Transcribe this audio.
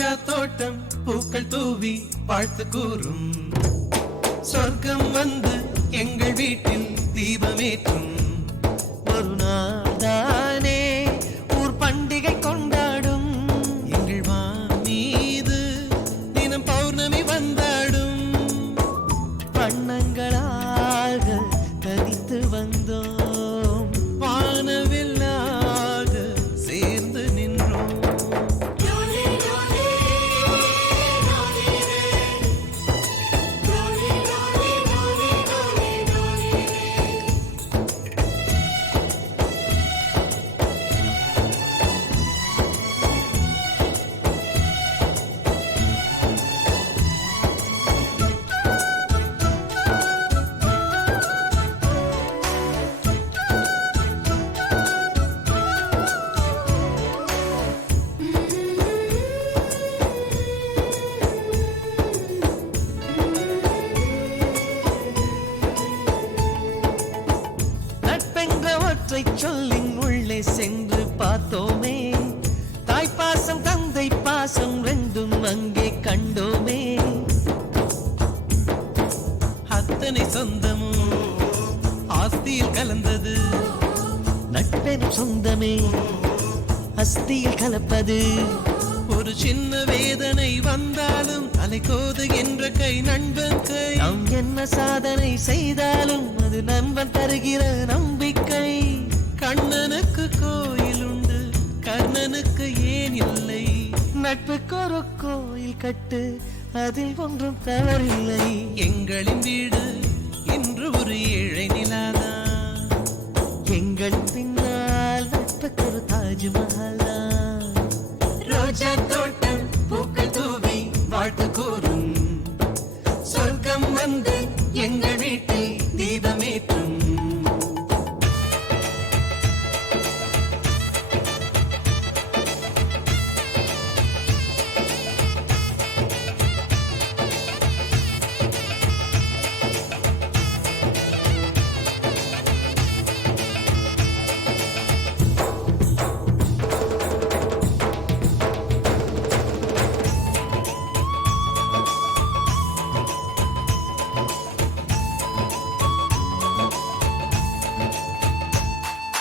ரோஜா தோட்டம் பூக்கள் தூவி வாழ்த்து கூறும் சொர்க்கம் வந்து எங்கள் வீட்டில் தீபமேற்றும் ஒரு நாள்தானே ஊர் பண்டிகை கொண்டாடும் எங்கள் மீது தினம் பௌர்ணமி வந்தாடும் வண்ணங்களாக தனித்து வந்தோம் வானவில்லாக சேர்ந்து நின்றோம் சொல்லின் உள்ளே சென்று பார்த்தோமே தாய்ப்பாசம் தந்தை பாசம் ரெண்டும் அங்கே கண்டோமே அத்தனை சொந்தமும் ஆஸ்தியில் கலந்தது நட்பெனும் சொந்தமே அஸ்தியில் கலப்பது ஒரு சின்ன வேதனை வந்தாலும் அலைக்கோது என்ற கை நண்பன் கை நாம் என்ன சாதனை செய்தாலும் அது நண்பன் தருகிற நம்பிக்கை கண்ணனுக்கு கோயில் உண்டு கர்ணனுக்கு ஏன் இல்லை நட்புக்கு ஒரு கோயில் கட்டு அதில் ஒன்றும் தவறில்லை எங்களின் வீடு இன்று ஒரு ஏழை நிலாதான் எங்களின் பின்னால் நட்புக்கு ஒரு தாஜ்மஹால் ரோஜா தோட்டம்